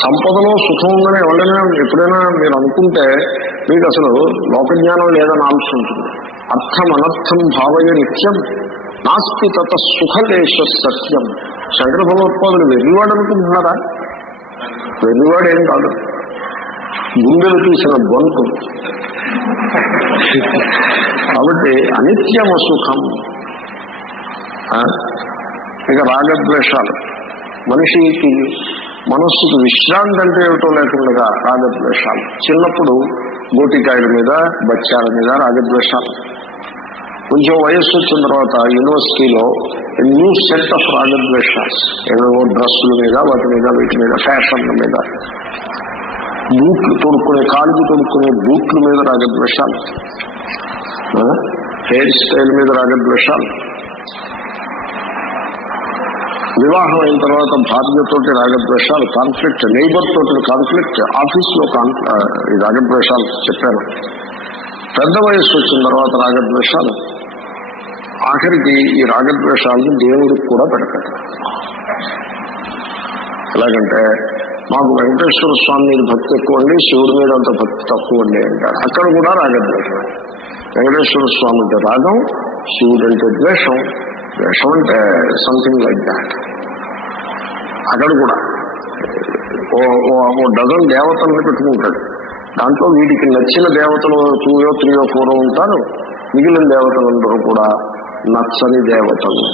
సంపదలో సుఖం ఉందని ఎవరైనా ఎప్పుడైనా మీరు అనుకుంటే మీకు అసలు లోకజ్ఞానం లేదని ఆలోచన ఉంటుంది. అర్థం అనర్థం భావయ నిత్యం నాస్తి తత సుఖలేశ సత్యం. శంకర భగవత్పాదులు వెర్రివాడు అనుకుంటున్నారా? వెర్రివాడు ఏం కాదు, గుండెలు తీసిన బొంకు. కాబట్టి అనిత్యమ సుఖం. ఇక రాగద్వేషాలు, మనిషికి మనస్సుకు విశ్రాంతి అంటే ఏమిటో లేకుండా రాగద్వేషాలు. చిన్నప్పుడు గోటికాయల మీద బచ్చాల మీద రాగద్వేషాలు. కొంచెం వయస్సు వచ్చిన తర్వాత యూనివర్సిటీలో న్యూ సెట్ ఆఫ్ రాగద్వేషాలు, ఏదో డ్రెస్సుల మీద, వాటి మీద, వీటి మీద, ఫ్యాషన్ల మీద, బూట్లు తొడుక్కునే, కాలుకి తొడుక్కునే బూట్ల మీద రాగద్వేషాలు, హెయిర్ స్టైల్ మీద రాగద్వేషాలు, వివాహం అయిన తర్వాత భార్యతోటి రాగద్వేషాలు, కాన్ఫ్లిక్ట్, నైబర్ తోటి కాన్ఫ్లిక్ట్, ఆఫీస్లో ఈ రాగద్వేషాలు చెప్పాను. పెద్ద వయస్సు వచ్చిన తర్వాత రాగద్వేషాలు, ఆఖరికి ఈ రాగద్వేషాలను దేవుడికి కూడా పెడతాడు. ఎలాగంటే మాకు వెంకటేశ్వర స్వామి మీద భక్తి ఎక్కువ అండి, శివుడి మీద అంత భక్తి తక్కువ అండి అంటారు. అక్కడ కూడా రాగద్వేషం. వెంకటేశ్వర స్వామి అంటే రాగం, శివుడు అంటే ద్వేషం, ద్వేషం అంటే సంథింగ్ లైక్ దాట్. అక్కడ కూడా ఓ డజన్ దేవతలను పెట్టుకుంటాడు. దాంట్లో వీటికి నచ్చిన దేవతలు 2 or 3 or 4 ఉంటారు, మిగిలిన దేవతలందరూ కూడా నచ్చని దేవతలు.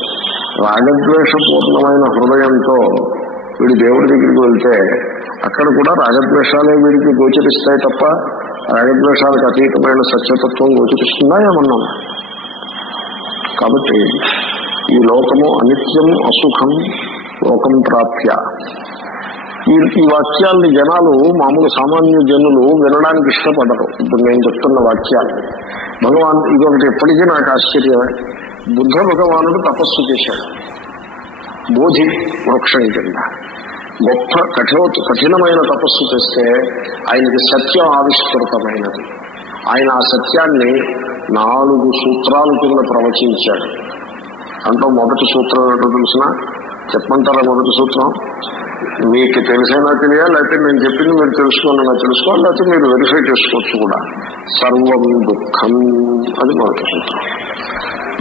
రాగద్వేషపూర్ణమైన హృదయంతో వీడి దేవుడి దగ్గరికి వెళ్తే అక్కడ కూడా రాగద్వేషాలే వీడికి గోచరిస్తాయి తప్ప రాగద్వేషాలకు అతీతమైన సత్యతత్వం గోచరిస్తుందా ఏమన్నా? కాబట్టి ఈ లోకము అనిత్యం అసుఖం లోకం ప్రాప్య. ఈ వాక్యాలని జనాలు, మామూలు సామాన్య జనులు వినడానికి ఇష్టపడరు. ఇప్పుడు నేను చెప్తున్న వాక్యాలు భగవాన్, ఇదొకటి ఎప్పటికీ నాకు ఆశ్చర్యమే. బుద్ధ భగవానుడు తపస్సు చేశాడు బోధి వృక్షం కింద. గొప్ప కఠినమైన తపస్సు చేస్తే ఆయనకి సత్యం ఆవిష్కృతమైనది. ఆయన ఆ సత్యాన్ని 4 సూత్రాల కింద ప్రవచించాడు. అంటూ మొదటి సూత్రం ఏంటో తెలిసిన చెప్పమంటారా? మొదటి సూత్రం మీకు తెలిసైనా తెలియాలి, లేకపోతే నేను చెప్పింది మీరు తెలుసుకోవాలన్నా తెలుసుకోవాలి, లేకపోతే మీరు వెరిఫై చేసుకోవచ్చు కూడా. సర్వం దుఃఖం, అది మొదటి సూత్రం.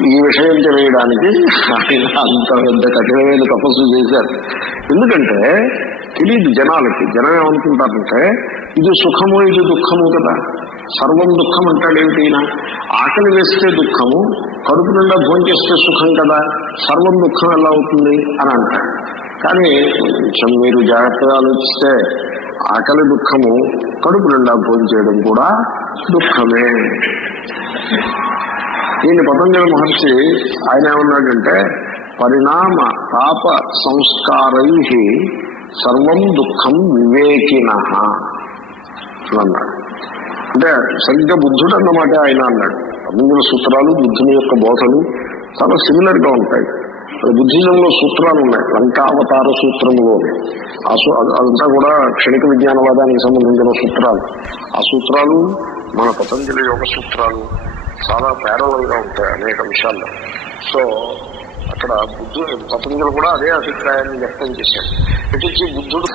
ఈ విషయం తెలియడానికి ఆయన అంత పెద్ద కఠినమైన తపస్సు చేశారు. ఎందుకంటే తెలియదు జనాలకి. జనం ఏమనుకుంటారంటే ఇది సుఖము, ఇది దుఃఖము కదా. సర్వం దుఃఖం అంటాడేమిటి? ఆకలి వేస్తే దుఃఖము, కడుపు నిండా భోంచేస్తే సుఖం కదా, సర్వం దుఃఖం ఎలా అవుతుంది అని అంటాడు. కానీ కొంచెం మీరు జాగ్రత్తగా ఆలోచిస్తే ఆకలి దుఃఖము, కడుపు నిండా భోంచేయడం కూడా దుఃఖమే. దీన్ని పతంజలి మహర్షి ఆయన ఏమన్నాడంటే పరిణామ పాప సంస్కారై సర్వం దుఃఖం వివేకిన అన్నాడు. అంటే సరిగ్గా బుద్ధుడు అన్నమాట ఆయన అన్నాడు. పతంజలి సూత్రాలు బుద్ధుని యొక్క బోధలు చాలా సిమిలర్గా ఉంటాయి. బుద్ధిజంలో సూత్రాలు ఉన్నాయి, లంకావతార సూత్రములో. అదంతా కూడా క్షణిక విజ్ఞానవాదానికి సంబంధించిన సూత్రాలు. ఆ సూత్రాలు మన పతంజలి యోగ సూత్రాలు చాలా ప్యారలల్గా ఉంటాయి అనేక విషయాల్లో. సో అక్కడ పతంజలి కూడా అదే అభిప్రాయాన్ని వ్యక్తం చేశాడు. ఇటు బుద్ధుడు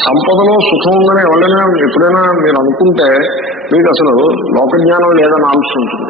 సంపదలో సుఖం ఉందని ఎవరైనా ఎప్పుడైనా మీరు అనుకుంటే మీకు అసలు లోకజ్ఞానం లేదని ఆలోచన ఉంటుంది.